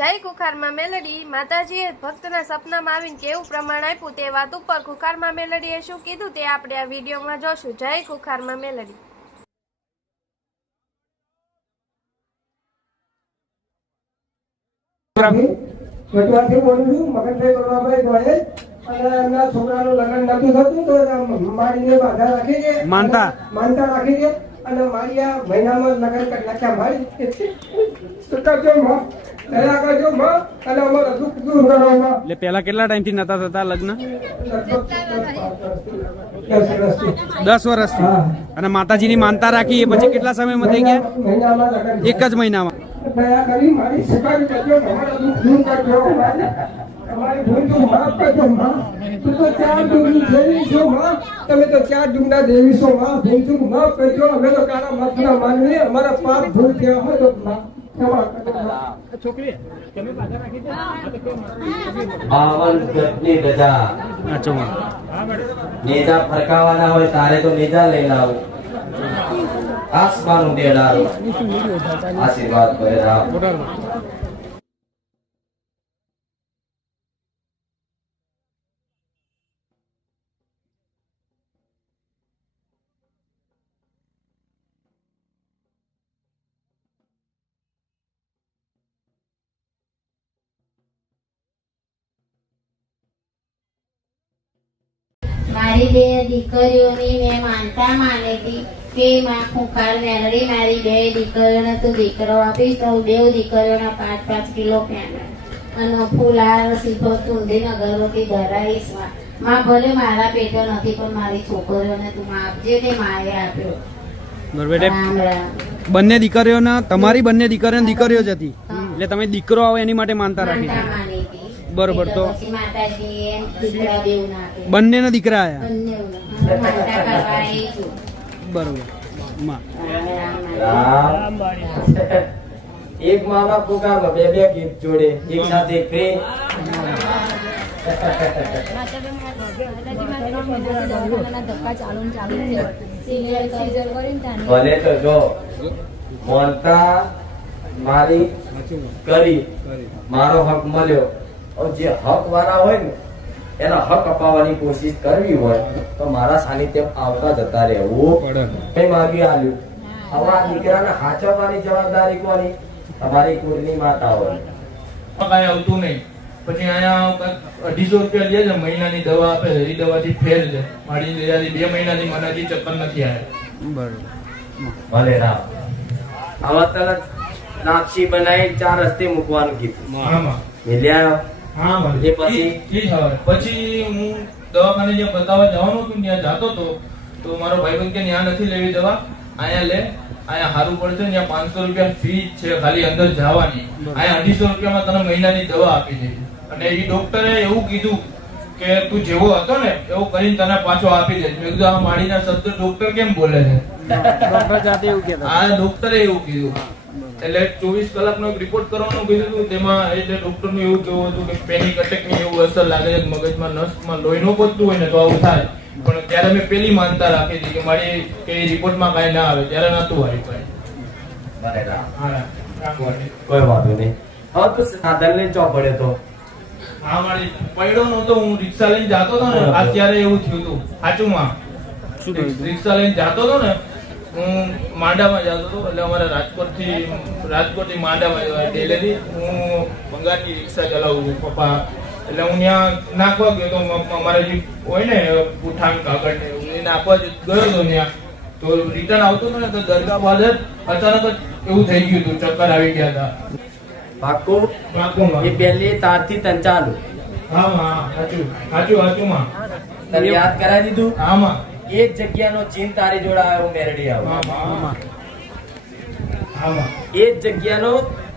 જય ખુખારમાં મેલડી માતાજીએ ભક્તના સપનામાં આવીને કેવું પ્રમાણ આપ્યું તે વાત ઉપર ખુખારમાં મેલડીએ શું કીધું તે આપણે આ વિડીયોમાં જોશું. જય ખુખારમાં મેલડી. ગુજરાતી બોલું છું મગનભાઈ બળવાભાઈ ગોયલ અને એમના છોકરાનું લગ્ન નતું થતું તો મારીને બાધા રાખી છે માનતા રાખી છે અને મારી આ મહિનામાં લગ્ન કરી નાખ્યા મારી દયા કરજો માં અને અમારે દુઃખ દૂર કરવામાં. એટલે પેલા કેટલા ટાઈમ થી નતા થતા લગ્ન? 10 વર્ષથી. અને માતાજીની માનતા રાખી એ પછી કેટલા સમયમાં થઈ ગયા? મહિનામાં લગ્ન. એક જ મહિનામાં. દયા કરી મારી સેવા કરજો, અમારા દુઃખ દૂર કરજો, અમારી ભૂલ તો માફ કરજો માં. તું તો 4 ડુંગની દેવી છો માં, તમે તો 4 ડુંગના દેવી છો માં. ભૂલ ચૂક માફ કરજો, અમે તો કાળા માથના માનવી, અમારા પાપ ભૂલ થયા હોય તો ક્ષમા કરજો. છોકરી તમે બાધા રાખી છે? 52 ગજની રજા. નેજા ફરકાવાના હોય તારે તો નેજા લઈને આવો. આસમાન ઉડેડારો આશીર્વાદ કરે રામ. મારી 2 દીકરીઓની મેં માનતા માની હતી કે માં ખુખાર મેલડી મારી 2 દીકરીઓને તું દીકરો આપીશ તો 2 દીકરીઓના 5-5 કિલો પેંડા અને ફૂલાર સીધો ચૂંદીને અગરબત્તી ધરાવીશ માં. ભલે મારા પેટો નથી પણ મારી છોકરીઓને તું આપજે તે માએ આપ્યો. બરોબર. રામ રામ. બંને દીકરીઓના તમારી બંને દીકરીઓ દીકરીઓ જ હતી એટલે તમે દીકરો આવે એની માટે માનતા રાખી માનતા હતી. માની હતી. બરોબર. તો પછી માતાજી એમ દીકરા દેવ નાખે. બંનેના દીકરા આયા. બંને માનતા કરવા આવી છું. બરોબર. માં રામ રામ. એક મામા પુકારમાં 2 ગીત જોડે એક સાથે પ્રેમ. ભલે તો જો મોનતા મારી કરી મારો હક મળ્યો. જે હક વાળા હોય ને એના હક અપાવવાની કોશિશ કરવી હોય તો મારા સાનિધ્ય આવતા જતા રહેવું. કઈ માગી આલ્યું. હવે આ દીકરાને હાચવવાની જવાબદારી કોની? તમારી કુળની માતા હોય. કાંઈ આવતું નહીં. પછી અહીંયા 250 રૂપિયા લે છે, મહિનાની દવા આપે છે, એ દવાથી ફેર છે. મારી દયાથી 2 મહિનાની મનાજી ચક્કર નથી આવ્યા. બરોબર. ભલે રામ. આવા તરત નાક્ષી બનાવી 4 રસ્તે મૂકવાનું કીધું. આમાં મિલ્યા હા એ પછી? પછી હું દવાખાને જ્યાં બતાવવા જવાનું હતું ત્યાં જાતો હતો તો મારો ભાઈબંધ કે ત્યાં નથી લેવી દવા, અહીંયા લે, અહીંયા સારું પડશે. ત્યાં 500 રૂપિયા ફી છે ખાલી અંદર જવાની. અહીંયા 250 રૂપિયામાં તને મહિનાની દવા આપી દે. અને એ ડોક્ટરે એવું કીધું કે તું જેવો હતો ને એવું કરીને તને પાછો આપી દે. મેં કીધું આ માડીના શબ્દ ડોક્ટર કેમ બોલે છે? ડોક્ટર જાતે એવું કહેતા. આ ડોક્ટરે એવું કીધું. એટલે 24 કલાકનો એક રિપોર્ટ કરવાનું કીધું હતું. તેમાં એટલે ડોક્ટરનું એવું કહેવું હતું કે પેનિક અટેકની એવું અસર લાગે છે, મગજમાં નસમાં લોહી ન પહોંચતું હોય ને તો આવું થાય. પણ ત્યારે મેં પેલી માનતા રાખી હતી કે મારી કે રિપોર્ટમાં કાંઈ ના આવે, ત્યારે નતું આવી ભાઈ. ભલે રામ. હા કોઈ વાંધો નહીં. હવે તો સાધન લઈને ચો પડે તો હા મારી પડ્યો નતો, હું રિક્ષા લઈને જાતો હતો ને અત્યારે એવું થયું હતું. સાચું માં શું થયું હતું? રિક્ષા લઈને જાતો હતો ને, હું માંડામાં જતો હતો. એટલે અમારે રાજકોટથી માંડામાં ડેલેથી હું બંગાળની રિક્ષા ચલાવું છું પપ્પા. એટલે હું ત્યાં નાખવા ગયો તો અમારે જે હોય ને ઉઠાણ કાગળ ને એ નાખવા ગયો હતો ત્યાં. તો રિટર્ન આવતો હતો ને તો દરગાહ બાદ જ અચાનક જ એવું થઈ ગયું હતું, ચક્કર આવી ગયા હતા. પાક્કું? પાક્કું માં. એ પહેલી તારથી તન ચાલુ. હા માં, સાચું માં. તને યાદ કરાવી દીધું? હા માં. એક જગ્યાનો ચીન તારી જોડે આવ્યો મેરડી આવ્યો. હા માં. એ જગ્યાનો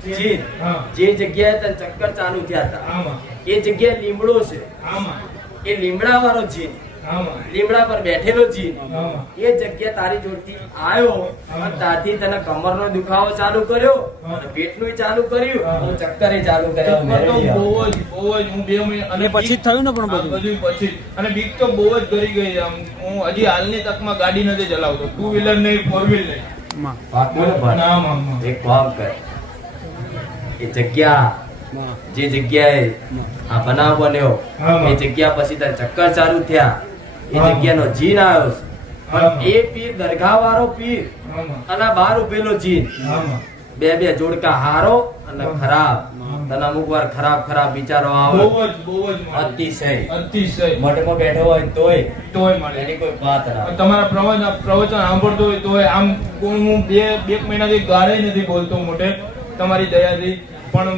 ચીન હા. જે જગ્યાએ તને ચક્કર ચાલુ થયા હતા હા માં. એ જગ્યાએ લીમડો છે. હા માં. એ લીમડા વાળો ચીન, હા માં. લીમડા પર બેઠેલો ચીન, હા માં. એ જગ્યા તારી જોડથી આવ્યો અને ત્યાંથી તને કમરનો દુખાવો ચાલુ કર્યો અને પેટનું ચાલુ કર્યું અને ચક્કરે ચાલુ કર્યા. ચક્કર તો બહુ જ હું 2 મહિના અને પછી જ થયું ને પણ બધું? બધું પછી. અને બીક તો બહુ જ કરી ગઈ. આમ હું હજી હાલની તકમાં ગાડી નથી ચલાવતો, 2 વ્હીલર નહીં 4 વ્હીલર નહીં. પાક્કું ને ભાઈ? ના માં. એક કામ કર, એ જગ્યા જે જગ્યાએ આ બનાવ બન્યો હા. એ જગ્યા પછી તને ચક્કર ચાલુ થયા, એ હા. જગ્યાનો જીન આવ્યો છે. હા. પણ એ પીર દરગાહ વાળો પીર આમાં. અને બહાર ઉભેલો જીન, આમાં. બે જોડકા હારો અને ખરાબ. તને અમુક વાર ખરાબ વિચારો આવે, બહુ જ મળે. અતિશય અતિશય મઠમાં બેઠો હોય તોય તોય મળે. એની કોઈ વાત ના. તમારા પ્રવચન સાંભળતો હોય તોય આમ હું બે મહિનાથી ગાળે નથી બોલતો મોટે તમારી દયાથી, પણ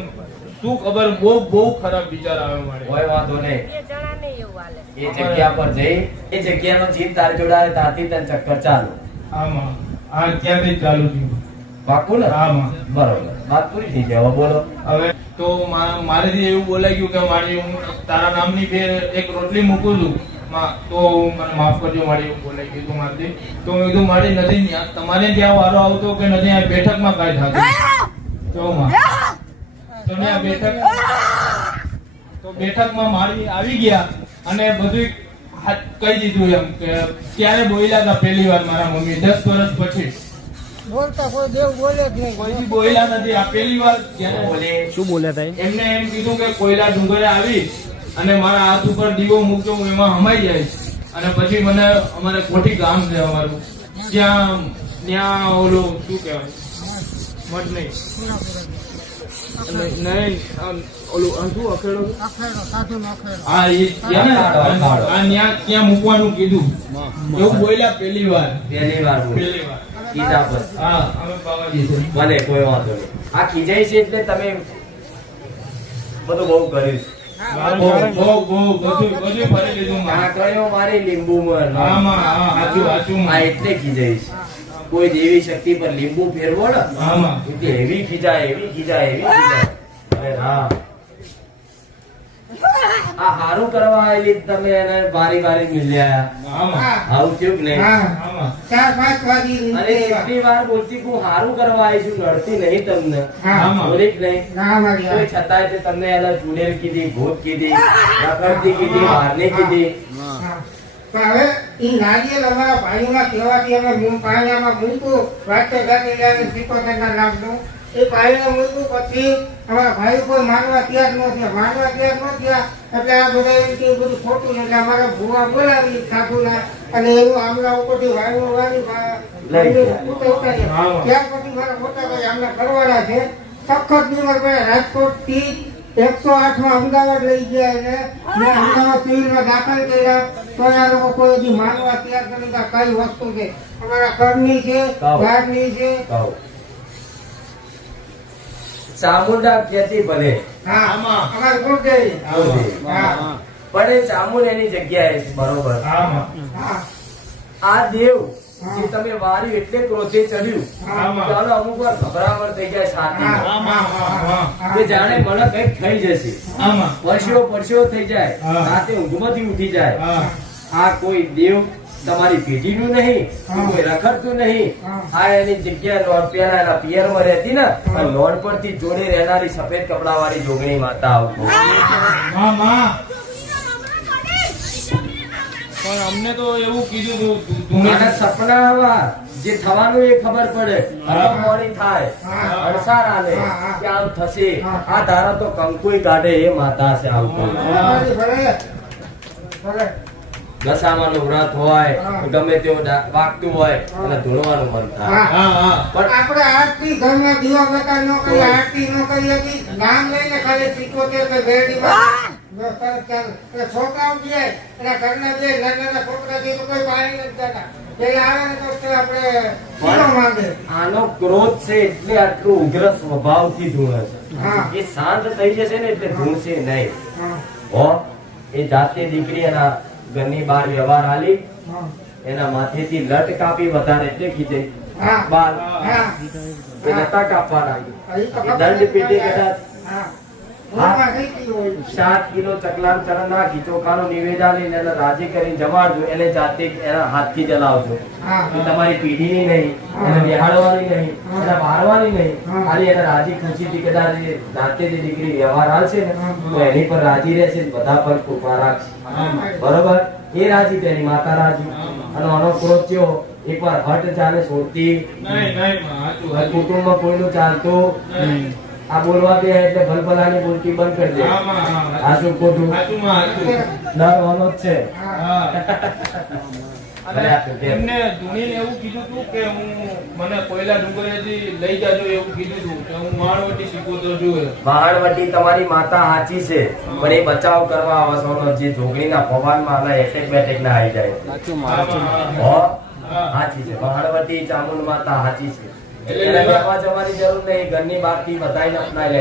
શું ખબર બહુ ખરાબ વિચાર આવે મારે. કોઈ વાંધો નહીં, એ જણાને એવું હાલે. એ જગ્યા પર જઈ એ જગ્યાનો જીન તાર જોડાય ત્યાંથી તને ચક્કર ચાલુ. આમાં આ ક્યાંથી ચાલુ થયું? પાકું ને? આમાં બરોબર, વાત પૂરી થઈ જાય. હવે બોલો. હવે તો મારેથી એવું બોલાઈ ગયું કે મારી હું તારા નામની એક રોટલી મૂકું છું તો મને માફ કરજો, મારી એવું બોલાઈ ગયું હતું મારથી. તો મેં કીધું મારી નથી તમારે ત્યાં વારો આવતો કે નથી આ બેઠકમાં કાંઈ થતું તો તમે આ બેઠકમાં મારી આવી ગયા અને બધું કહી દીધું એમ કે ક્યારે બોલ્યા હતા પહેલી વાર મારા મમ્મી 10 વર્ષ પછી બોલતા કોઈ દેવ બોલે જ નહીં. કોઈ દી બોલ્યા નથી. આ પહેલી વાર જ્યારે બોલે. શું બોલ્યા હતા એ? એમને એમ કીધું કે કોયલા ડુંગરે આવી અને મારા હાથ ઉપર દીવો મૂક્યો, હું એમાં હમાઈ જઈશ. અને પછી મને અમારે કોઠી ગામ છે અમારું, ત્યાં ઓલું શું કહેવાય મઠ નહીં ઓલું શું અખેડો હા એ ત્યાં મૂકવાનું કીધું. એવું બોલ્યા પહેલી વાર. પહેલી વાર બોલે. પહેલી વાર કીધા પર. હા અમે બાવાજી છે. ભલે કોઈ વાંધો નહીં. આ ખીજાય છે એટલે તમે બધું બહુ કર્યું છે. બહુ બધું ફરી લીધું આ મારે. કયો મારી લીંબુમાં આમાં હા સાચું આ એટલે ખીજાય છે. કોઈ દેવી શક્તિ પર લીંબુ ફેરવો ને આમાં એટલે એવી ખીજાય. અરે હા, આ હારું કરવા આવેલી તમે એને બારી મિલ્યા. આમાં આવું થયું કે નહીં? આમાં 4-5 વાગી અરે કેટલી વાર બોલતી હું હારું કરવા આવી છું, નડતી નહીં તમને. આમાં બોલી જ નહીં. ના મારી તોય છતાંય તે તમને એને ચૂડેલ કીધી, ભૂત કીધી, નકરતી કીધી, વારની કીધી. પણ હવે ઈ નારિયેલ અમારા ભાઈઓના કહેવાથી અમે પાણીમાં મૂક્યું, વાતે ગાતે લાવીને સિકોતેરના નામનું એ પાણીમાં મૂક્યું. પછી અમારા ભાઈ કોઈ માનવા તૈયાર ન થયા એટલે આ બધા એમ કે બધું ખોટું, એટલે અમારા ભૂવા બોલાવી સાધુના અને એવું આમના ઉપરથી વાયુ ત્યાર પછી મારા મોટા ભાઈ આમના કરવાના છે. સખત બીમાર પડ્યા, રાજકોટ થી 108 માં અમદાવાદ લઈ ગયા એને મેં અમદાવાદ સિવિલમાં દાખલ કર્યા. તો આ લોકો કોઈ બી માનવા તૈયાર નથી કે કઈ વસ્તુ છે અમારા ઘરની છે, બહારની છે. કહું. ચામુંડા કહેતી ભલે, હા આમાં. અમારે કુળદેવી. હા પણ એ ચામુંડ એની જગ્યાએ છે, બરોબર. આમાં હા આ દેવ જે તમે વાર્યું એટલે ક્રોધે ચડ્યું. આમાં. ચાલો અમુક વાર ગભરામણ થઈ જાય છાતીમાં. આમાં કે જાણે મને કંઈક થઈ જશે, આમાં પરસ્યો થઈ જાય, હા. રાતે ઊંઘમાંથી ઉઠી જાય. હા આ કોઈ દેવ તમારી પેઢીનું નહીં, કોઈ રખડતું નહીં. આ એની જગ્યાએ પેલા એના પિયરમાં રહેતી ને, લોન પરથી જોડે રહેનારી સફેદ કપડા વાળી જોગણી માતા આવતી. આમાં પણ અમને તો એવું કીધું તું અને સપના આવા જે થવાનું એ ખબર પડે. મોડી થાય, અણસાર આલે કે આમ થશે. આ ધારા તો કંકુઈ કાઢે એ માતા છે. આવતું ભલે ભલે દશામાનું વ્રત હોય, ગમે તેવું વાગતું હોય અને ધૂણવાનું મન થાય. હા હા પણ આપણે આરતી ઘરમાં દીવા બતા ન કરી, આરતી ન કરી હતી, નામ લઈને ખાલી 75 કે બેડીમાં છોકરાઓ જાય એના ઘરના બે નાના છોકરા છે તો કોઈ પાણી નથી જતા. પેલા આવે ને તો આપણે શીરો માંગે. આનો ક્રોધ છે એટલે આટલું ઉગ્ર સ્વભાવથી ધૂણે હા. છે. એ શાંત થઈ જશે ને એટલે ધૂણશે નહીં. હા હો, એ જાતે દીકરી એના ઘરની બહાર વ્યવહાર હાલી, હા એના માથેથી લટ કાપી વધારે એટલે ખીચે હા બાર હા એ નતા કાપવાના. એ તો એ દંડ પેટી કદાચ હા ઘરમાં થઈ ગયું હોય. 7 કિલો ચકલાન ચરણ નાખી ચોખાનું નિવેદા લઈને એને રાજી કરીને જમાડજો. એને જાતે એના હાથથી જલાવજો. હા એ તમારી પેઢીની નહીં, એને બેહાડવાની નહીં, એને મારવાની નહીં. ખાલી એને રાજી ખુશીથી કદાચ એ જાતે જે દીકરી વ્યવહાર હાલશે ને તો એની પર રાજી રહેશે, બધા પર કૃપા રાખશે. બરોબર? એ રાજી તો એની માતા રાજી. અને આનો ક્રોધ થયો, એકવાર હટ ચાલે છોડતી, નહીં નહીં માં, સાચું સાચું. કુટુંબમાં કોઈનું ચાલતું આ બોલવાથી એટલે ભલભલાની બોલતી બંધ કરી દે. હા, માં, હા. આ શું ખોટું? સાચું માં, સાચું. ડરવાનો જ છે. હા. અને ભલે આપે તે. એમને ધૂણીને એવું કીધું હતું કે મને કોયલા ડુંગરેથી લઈ જાજો એવું કીધું હતું કે હું માળવટી શીખવતો છું. મહાણવટી તમારી માતા સાચી છે, પણ એ બચાવ કરવા આવવાનો જે જોગણીના પવનમાં આના એટેક બેટેક ના આવી જાય. હો? સાચી છે. મહાણવટી ચામુંડ માતા સાચી છે. એટલે લેવા જવાની જરૂર નહીં, ઘરની બહારથી બધાને અપનાવી લે.